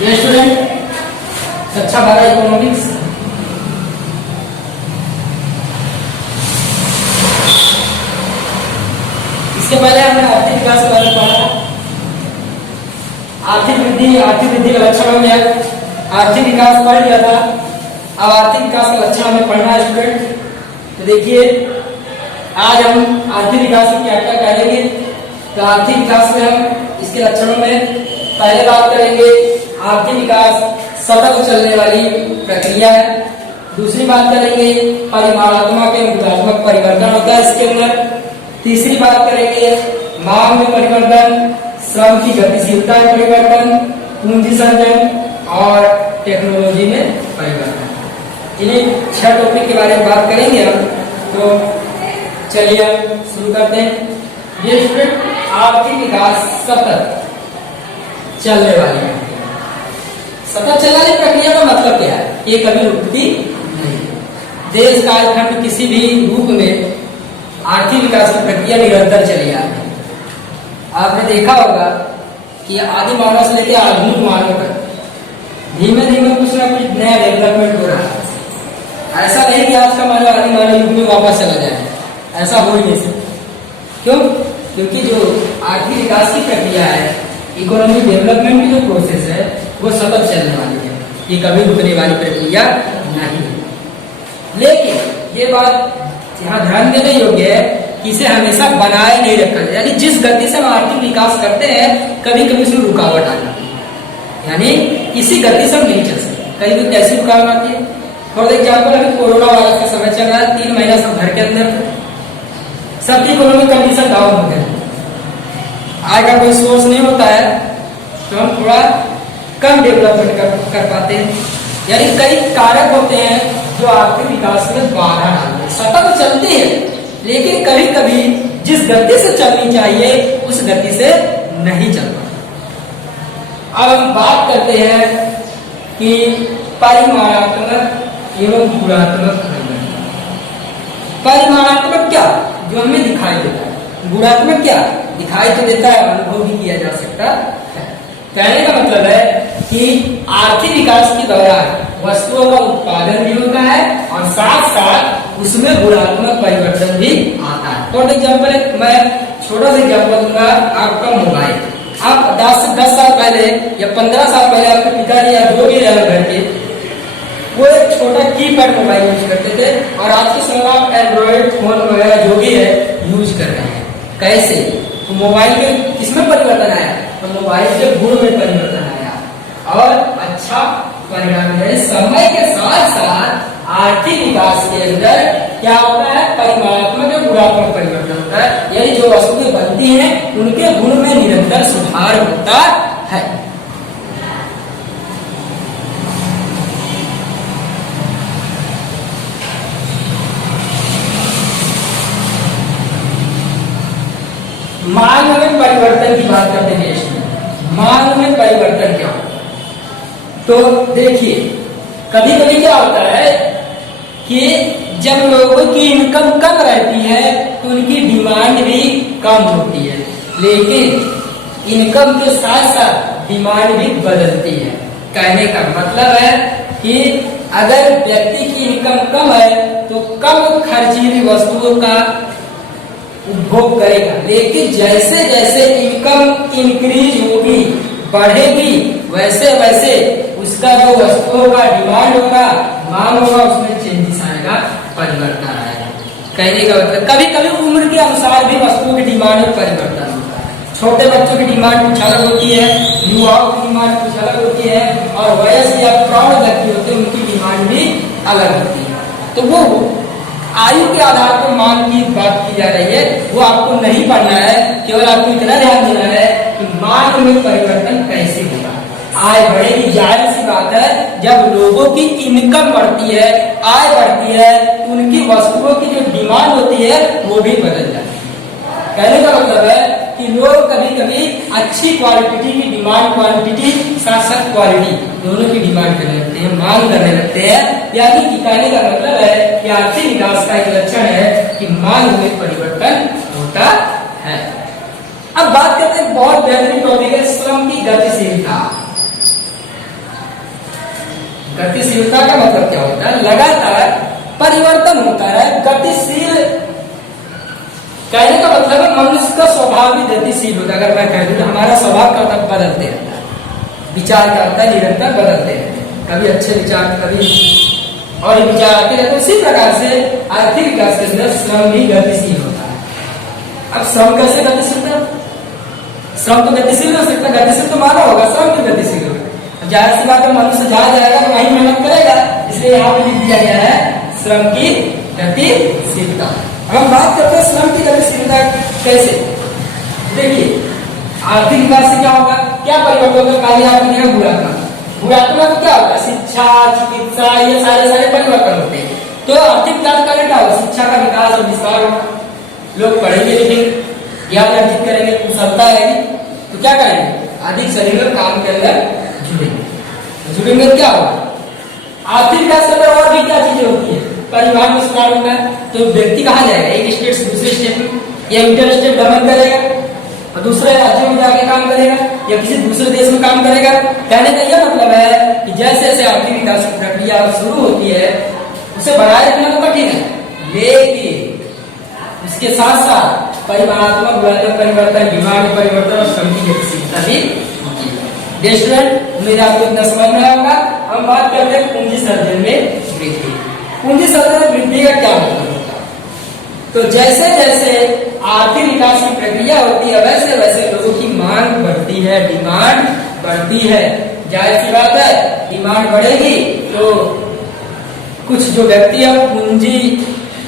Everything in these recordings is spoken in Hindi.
डियर स्टूडेंट, कक्षा 12 इकोनॉमिक्स इसके पहले हमने आर्थिक विकास के बारे में पढ़ा। आर्थिक वृद्धि का लक्षण हो गया, आर्थिक विकास पढ़ लिया था। अब आर्थिक विकास का लक्षण हमें पढ़ना है स्टूडेंट। तो देखिए, आज हम आर्थिक विकास में क्या क्या करेंगे। तो आर्थिक विकास में हम इसके लक्षणों में पहले बात करेंगे। आर्थिक विकास सतत चलने वाली प्रक्रिया है। दूसरी बात करेंगे परिमाणात्मक एवं गुणात्मक परिवर्तन होता है इसके अंदर। तीसरी बात करेंगे मांग में परिवर्तन, श्रम की गतिशीलता में परिवर्तन, पूंजी सृजन और टेक्नोलॉजी में परिवर्तन। इन्हीं 6 टॉपिक के बारे में बात करेंगे हम। तो चलिए शुरू करते हैं। ये स्टूडेंट, आर्थिक विकास सतत चलने वाली है। सतत चलने वाली प्रक्रिया का मतलब क्या है? ये कभी रुकती नहीं। देश कालखंड किसी भी रूप में आर्थिक विकास की प्रक्रिया निरंतर चली आ रही है। आपने देखा होगा कि आदि मानव से लेकर आधुनिक मानव तक धीमे धीमे कुछ ना कुछ नया डेवलपमेंट हो रहा है। ऐसा नहीं कि आज का मानव आदि मानव युग में वापस चला जाए, ऐसा हो ही नहीं सकता। क्यों? क्योंकि जो आर्थिक विकास की प्रक्रिया है, इकोनॉमिक डेवलपमेंट की जो प्रोसेस है, वो सतत चलने वाली है। ये कभी रुकने वाली प्रक्रिया नहीं है। लेकिन ये बात यहाँ ध्यान देने योग्य है कि इसे हमेशा बनाए नहीं रखा जाए। यानी जिस गति से हम आर्थिक विकास करते हैं, कभी कभी उसमें रुकावट आ जाती है। यानी इसी गति से हम नहीं चल सकते। कहीं भी कैसी रुकावट आती है? फॉर एग्जाम्पल, अभी कोरोना वायरस का समय चल रहा है। 3 महीना सब घर के अंदर, सबकी इकोनॉमिक कंडीशन डाउन हो गई। आय का कोई सोर्स नहीं होता है, तो हम थोड़ा कम डेवलपमेंट कर पाते हैं। यानी कई कारक होते हैं जो आर्थिक विकास में बाधा डालते हैं। सतत चलती है, लेकिन कभी कभी जिस गति से चलनी चाहिए उस गति से नहीं चल पाती। अब हम बात करते हैं कि परिमाणात्मक एवं गुणात्मक परिवर्तन। परिमाणात्मक क्या? जो हमें दिखाई देता है। गुणात्मक क्या? दिखाई तो देता है, अनुभव भी किया जा सकता है। कहने का मतलब है कि आर्थिक विकास के दौरान वस्तुओं का उत्पादन भी होता है और साथ साथ उसमें गुणात्मक परिवर्तन भी आता है। फॉर एग्जाम्पल, मैं छोटा सा एग्जाम्पल दूंगा। आपका मोबाइल, आप 10 साल पहले या 15 साल पहले आपके पिताजी या जो भी रहे घर के, वो एक छोटा कीपैड मोबाइल यूज करते थे, और आज के समय आप एंड्रॉइड फोन वगैरह जो भी है यूज कर रहे हैं। कैसे? तो मोबाइल के किसमें परिवर्तन आया? तो मोबाइल के गुण में परिवर्तन आया और अच्छा परिणाम है। समय के साथ साथ आर्थिक विकास के अंदर क्या होता है? परिमाणात्मक और गुणात्मक परिवर्तन होता है। यानी जो वस्तुएं बनती हैं उनके गुण में निरंतर सुधार होता है। मांग में परिवर्तन की बात करते हैं। मांग में परिवर्तन क्या होता है? तो देखिए, कभी कभी क्या होता है कि जब लोगों की इनकम कम रहती है तो उनकी डिमांड भी कम होती है, लेकिन इनकम के साथ साथ डिमांड भी बदलती है। कहने का मतलब है कि अगर व्यक्ति की इनकम कम है तो कम खर्चीली वस्तुओं का उपभोग करेगा, लेकिन जैसे जैसे इनकम इंक्रीज होगी, बढ़ेगी, वैसे वैसे उसका जो वस्तुओं का डिमांड होगा, मांग होगा, उसमें चेंजेस आएगा, परिवर्तन आएगा। कहने का मतलब कभी कभी उम्र के अनुसार भी वस्तुओं की डिमांड में परिवर्तन होता है। छोटे बच्चों की डिमांड कुछ अलग होती है, युवाओं की डिमांड कुछ अलग होती है, और वयस्क या प्रौढ़ व्यक्ति होते हैं उनकी डिमांड भी अलग होती है। तो वो आयु के आधार पर मांग की बात की जा रही है, वो आपको नहीं पढ़ना है। केवल आपको इतना ध्यान देना है कि मांग में परिवर्तन कैसे होगा। आय बढ़ेगी, जाहिर सी बात है, जब लोगों की इनकम बढ़ती है, आय बढ़ती है, तो उनकी वस्तुओं की जो डिमांड होती है वो भी बदल जाती है। कहने का मतलब है कि लोग कभी कभी अच्छी क्वालिटी की डिमांड, क्वांटिटी साथ साथ क्वालिटी दोनों की डिमांड करने लगते हैं, मांग करने लगते हैं। यानी कि कहने का मतलब है कि आर्थिक विकास का एक लक्षण है कि मांग में परिवर्तन होता है। अब बात करते हैं बहुत बेहतरीन टॉपिक है, श्रम की गतिशीलता। गतिशीलता का मतलब क्या होता है? लगातार परिवर्तन होता है। गतिशील कहने का मतलब है मनुष्य का स्वभाव भी गतिशील होता है। अगर मैं कह दूं हमारा स्वभाव का बदलते रहता है, विचार क्या होता है निरंतर बदलते रहते हैं, कभी अच्छे विचार कभी और विचार आते रहते हैं। उसी प्रकार से आर्थिक विकास के अंदर श्रम भी गतिशील होता है। अब श्रम कैसे गतिशील है? श्रम तो गतिशील हो सकता है, गतिशील तो माना होगा, श्रम भी गतिशील होगा। जाहिर सी बात है मनुष्य जहां जाएगा तो वहीं मेहनत करेगा, इसलिए यहाँ पे लिख दिया गया है श्रम की गतिशीलता। अब हम बात करते हैं श्रम की गतिशीलता कैसे। देखिए आर्थिक विकास से क्या होगा, क्या परिवर्तन होगा? पहले आपने देखा गुणात्मक, गुणात्मक क्या होगा? शिक्षा, चिकित्सा, ये सारे परिवर्तन होते हैं। तो आर्थिक विकास का क्या होगा? शिक्षा का विकास और विस्तार होगा, लोग पढ़ेंगे लिखेंगे, ज्ञान अर्जित करेंगे, कुशलता आएगी, तो क्या करेंगे? अधिक से अधिक काम के अंदर जुड़ेंगे क्या होगा? आर्थिक विकास के अंदर और भी क्या चीजें होती है? परिवहन में सुधार होता है, तो व्यक्ति कहाँ जाएगा? एक स्टेट से दूसरे स्टेट में, या इंटर स्टेट भ्रमण करेगा और दूसरे राज्यों में जाके काम करेगा, या किसी दूसरे देश में काम करेगा। कहने का यह मतलब है कि जैसे जैसे आर्थिक विकास की प्रक्रिया शुरू होती है उसे बनाए रखना तो कठिन है, लेकिन उसके साथ साथ परिमाणात्मक परिवर्तन, डिमांड परिवर्तन और श्रम की गतिशीलता भी होती है। स्टूडेंट उम्मीद आपको इतना समझ में आया होगा। हम बात करते हैं पूंजी सर्जन में वृद्धि। पूंजी सर्जन में वृद्धि का क्या मतलब होता है? तो जैसे जैसे आर्थिक विकास की प्रक्रिया होती है वैसे वैसे लोगों की मांग बढ़ती है, डिमांड बढ़ती है। जाहिर सी बात है डिमांड बढ़ेगी तो कुछ जो व्यक्ति है पूंजी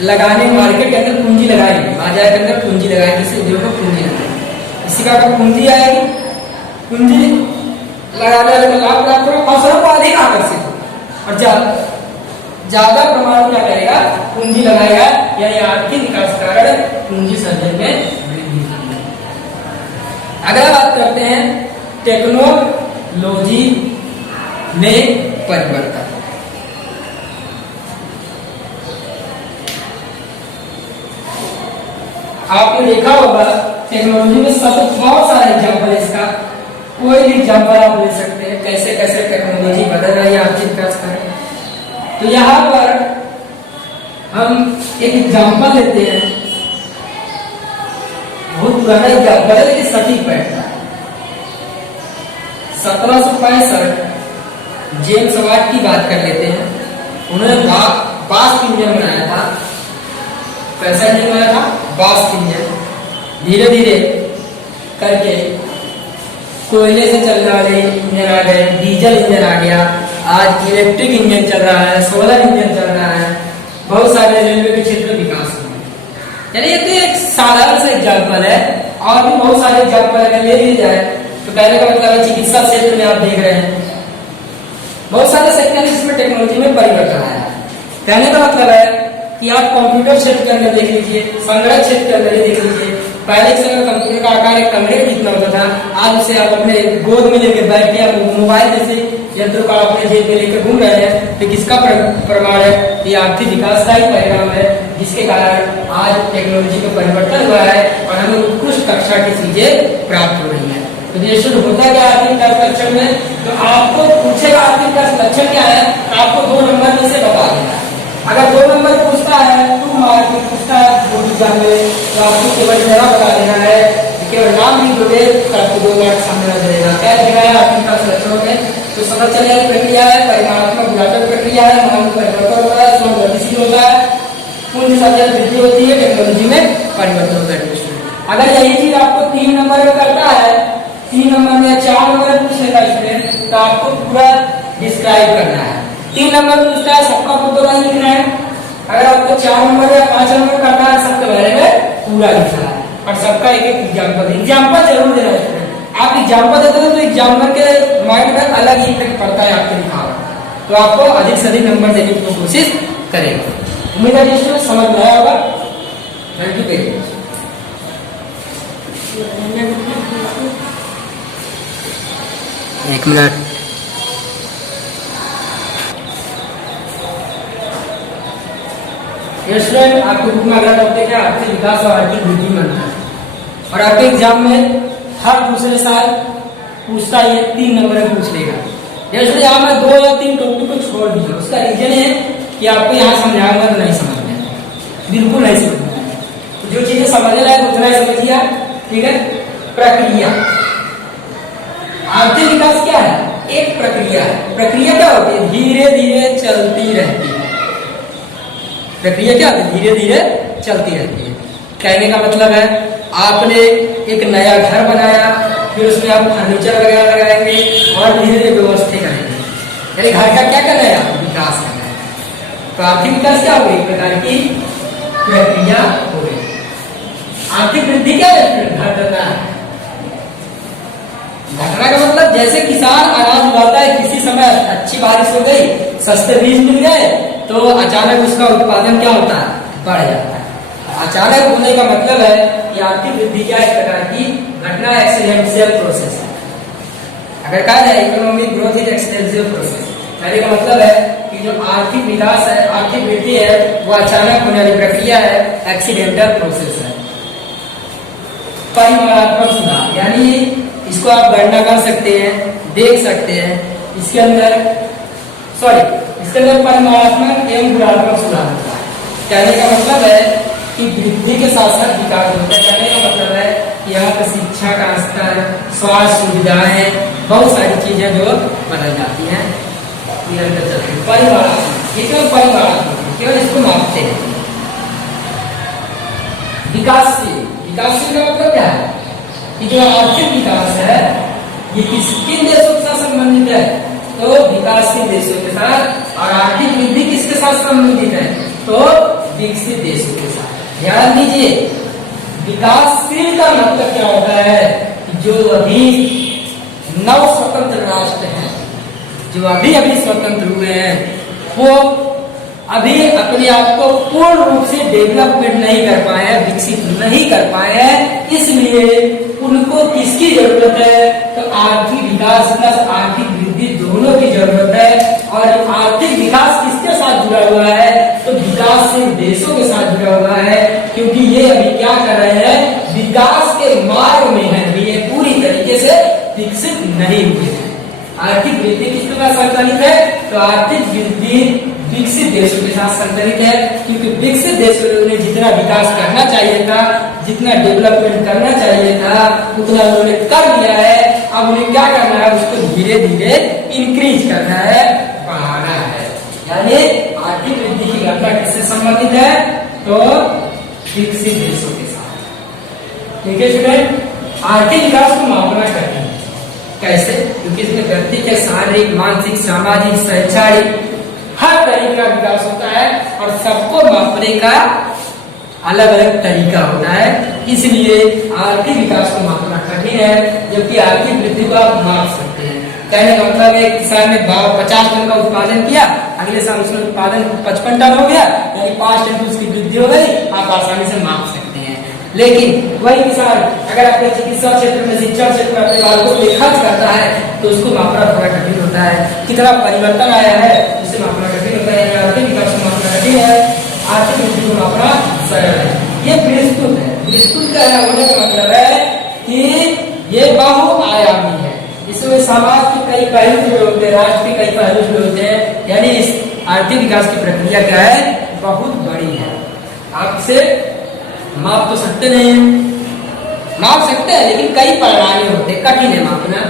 लगाने, मार्केट के अंदर पूंजी लगाएंगे, बाजार के अंदर पूंजी लगाएंगे, किसी उद्योग में पूंजी लगाएंगे, किसी का पूंजी आएगी, पूंजी लगाने वाले को लाभ प्राप्त होगा, अवसरों को अधिक आकर्षित होगा और ज्यादा प्रमाण में क्या करेगा? पूंजी लगाएगा, यानी आर्थिक विकास कारण पूंजी सर्जन में वृद्धि। अगला बात करते हैं टेक्नोलॉजी में परिवर्तन। आपने देखा होगा टेक्नोलॉजी में सब बहुत सारा एग्जाम्पल है इसका, कोई भी एग्जाम्पल आप ले सकते हैं कैसे कैसे टेक्नोलॉजी बदल रही है आर्थिक विकास कर। तो यहाँ पर हम एक एग्जाम्पल लेते हैं, बहुत पुराना एग्जाम्पल है लेकिन सटीक बैठता है। 1765 जेम्स वाट की बात कर लेते हैं। उन्होंने बास्ट इंजन बनाया था। कैसा इंजन बनाया था? Bast engine. धीरे धीरे करके कोयले से चलने वाले इंजन आ गए, डीजल इंजन आ गया, आज इलेक्ट्रिक इंजन चल रहा है, सोलर इंजन चल रहा है, बहुत सारे रेलवे के क्षेत्र में विकास हुआ। यानी ये तो एक साधारण सा एग्जाम्पल है, और भी बहुत सारे एग्जाम्पल अगर ले लिए जाए तो कहने का मतलब है चिकित्सा क्षेत्र में आप देख रहे हैं बहुत सारे सेक्टर जिसमें टेक्नोलॉजी में परिवर्तन आया है। कहने का मतलब है कि आप कंप्यूटर क्षेत्र के अंदर देख लीजिए, संगणक क्षेत्र के अंदर देख लीजिए। पहले के समय कंप्यूटर का आकार एक कमरे में जितना होता था, आज उसे आप अपने गोद में लेकर बैठ के मोबाइल जैसे यंत्रों का अपने जेब में लेकर घूम रहे हैं। तो किसका प्रमाण है? ये आर्थिक विकास का ही परिणाम है, जिसके कारण आज टेक्नोलॉजी में परिवर्तन हुआ है और हमें उत्कृष्ट कक्षा की चीजें प्राप्त हो रही है। तो देशों होता क्या आर्थिक विकास लक्षण में? तो आपको पूछेगा आर्थिक विकास लक्षण क्या है, आपको 2 नंबर में से बता देना। अगर 2 नंबर पूछता है, 2 मार्क में पूछता है तो आपको केवल जरा बता देना है, केवल नाम नहीं दोगे तो आपको 2 मार्क सामने आ जाएगा। क्या दिखाया आर्थिक विकास लक्षणों में? तो समझ चले प्रक्रिया है, परिमाणात्मक गुणात्मक प्रक्रिया है, मांग परिवर्तन होता है, श्रम गतिशील होता है, पूंजी सर्जन वृद्धि होती है, टेक्नोलॉजी में परिवर्तन होता है। अगर यही चीज आपको 3 नंबर में करता है, 3 नंबर में 4 नंबर में पूछ लेता स्टूडेंट, तो आपको पूरा डिस्क्राइब करना है। 3 नंबर में पूछता है सबका मुद्दा लिखना है। अगर आपको 4 नंबर या 5 नंबर करना है सबके बारे में पूरा लिखना है और सबका एक एक एग्जाम्पल जरूर देना है। आप एग्जाम्पल देते हैं तो एग्जाम्पल के माइंड में अलग ही इफेक्ट पड़ता है आपके लिखा, तो आपको अधिक से अधिक नंबर देने की कोशिश करेगा। उम्मीद है दोस्तों समझ में आया होगा। Thank you very much. एक मिनट। स्टूडेंट आपको बुक में अगला टॉपिक है आर्थिक विकास और आर्थिक वृद्धि बनता है, और आपके एग्जाम में हर दूसरे साल पूछता है, 3 नंबर में पूछ लेगा। जैसे यहाँ मैं 2 या 3 टॉपिक को छोड़ दिया, उसका रीजन है कि आपको यहाँ समझाऊंगा तो नहीं समझ में आएगा, बिल्कुल नहीं समझ में आएगा। तो जो चीजें समझ रहा है उतना ही समझिए, ठीक है। प्रक्रिया, आर्थिक विकास क्या है? एक प्रक्रिया है। प्रक्रिया क्या होती है? धीरे धीरे चलती रहती है। प्रक्रिया क्या होती है? धीरे धीरे चलती रहती है। कहने का मतलब है आपने एक नया घर बनाया, फिर उसमें आप फर्नीचर वगैरह लगाएंगे और धीरे धीरे व्यवस्था करेंगे, यानी घर का क्या करना है? आपको विकास करना है। तो आर्थिक विकास क्या हो गई? एक प्रकार की प्रक्रिया हो गई। आर्थिक वृद्धि क्या है? घटना है। घटना का मतलब जैसे किसान अनाज उगाता है, किसी समय अच्छी बारिश हो गई, सस्ते बीज मिल गए, तो अचानक उसका उत्पादन क्या होता है? बढ़ जाता है। अचानक होने का मतलब है कि आर्थिक वृद्धि क्या एक प्रकार की घटना, एक्सीडेंशियल प्रोसेस है। अगर कहा जाए economic growth is accidental process, कहने का मतलब है कि जो आर्थिक विकास है, आर्थिक वृद्धि है, वो अचानक होने वाली प्रक्रिया है, एक्सीडेंटल प्रोसेस है। परिमाणात्मक सुधार, यानी इसको आप गणना कर सकते हैं, देख सकते हैं। इसके अंदर परिमाणात्मक एवं गुणात्मक सुधार होता है। कहने का मतलब है कि वृद्धि के साथ साथ विकास होता है। कहने का मतलब है कि यहाँ पर शिक्षा का स्तर, स्वास्थ्य सुविधाएं, बहुत सारी चीजें जो बदल जाती हैं, निरंतर चलती है। परिमाणात्मक, ये केवल परिमाणात्मक, केवल इसको मापते हैं। विकासशील, विकासशील का मतलब क्या है? कि जो आर्थिक विकास है ये किन देशों के साथ संबंधित है? तो विकासशील देशों के साथ। और आर्थिक वृद्धि किसके साथ संबंधित है? तो विकसित देशों के साथ। ध्यान दीजिए, विकासशील का मतलब क्या होता है? जो अभी नव स्वतंत्र राष्ट्र हैं, जो अभी अभी स्वतंत्र हुए हैं, वो अभी अपने आप को पूर्ण रूप से डेवलपमेंट नहीं कर पाए हैं, विकसित नहीं कर पाए हैं। इसलिए उनको किसकी जरूरत है? तो आर्थिक विकास प्लस आर्थिक वृद्धि दोनों की जरूरत है। और आर्थिक विकास किसके साथ जुड़ा हुआ है? तो विकासशील देशों के साथ जुड़ा हुआ है, क्योंकि ये अभी क्या कर रहे हैं? विकास के मार्ग में है, ये पूरी तरीके से विकसित नहीं हुए हैं। आर्थिक वृद्धि किसके साथ संचालित है? तो आर्थिक वृद्धि विकसित देशों के साथ संचालित है, क्योंकि विकसित देशों ने जितना विकास करना चाहिए था, जितना डेवलपमेंट करना चाहिए था, उतना उन्होंने कर लिया है। अब उन्हें क्या करना है? उसको धीरे धीरे इंक्रीज करना है, बढ़ाना है। यानी आर्थिक वृद्धि की घटना किससे संबंधित है? तो विकसित देशों के साथ। ठीक है स्टूडेंट, आर्थिक विकास को मापना कठिन कैसे? क्योंकि इसमें व्यक्ति के शारीरिक, मानसिक, सामाजिक, शैक्षणिक हर तरीके का विकास होता है और सबको मापने का अलग अलग तरीका होता है। इसलिए आर्थिक विकास को मापना कठिन है, जबकि आर्थिक वृद्धि को आप माप सकते हैं। कहने का मतलब है किसान ने 50 टन का उत्पादन किया, अगले साल उसमें उत्पादन 55 टन हो गया, यानी 5 टन की उसकी वृद्धि हो गई, आप आसानी से माप सकते हैं। लेकिन वही किसान अगर अपने चिकित्सा क्षेत्र में, शिक्षा क्षेत्र में अपने बालकों के लिए खर्च करता है, तो उसको मापना थोड़ा कठिन होता है। कितना परिवर्तन आया है उसे मापना कठिन होता है। आर्थिक विकास को मापना कठिन है, आर्थिक वृद्धि को मापना सरल है। ये विस्तृत है। विस्तृत का होने का मतलब है कि ये बहुआयामी है, इसमें समाज के कई पहलू जुड़े होते हैं, राष्ट्र के कई पहलू जुड़े होते हैं। यानी इस आर्थिक विकास की प्रक्रिया क्या है? बहुत बड़ी है। आप इसे माप तो सकते नहीं, माप सकते हैं लेकिन कई परिणाम होते हैं, कठिन है मापना।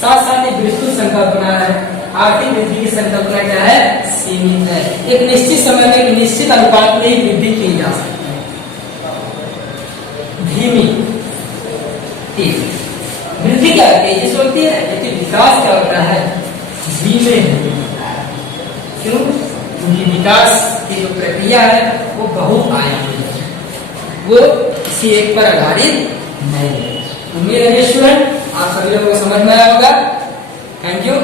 साथ साथ एक विस्तृत संकल्पना है। आर्थिक वृद्धि की संकल्पना क्या है? सीमित है। एक निश्चित समय में एक निश्चित अनुपात में ही वृद्धि की जा सकती है। धीमी वृद्धि क्या तेजी से होती है, लेकिन विकास क्या होता है? धीमे होता है। क्यों? क्योंकि विकास की जो प्रक्रिया है वो बहुआयामी है, वो किसी एक पर आधारित नहीं है। उम्मीद है स्टूडेंट आप सभी लोगों को समझ में आया होगा। Thank you.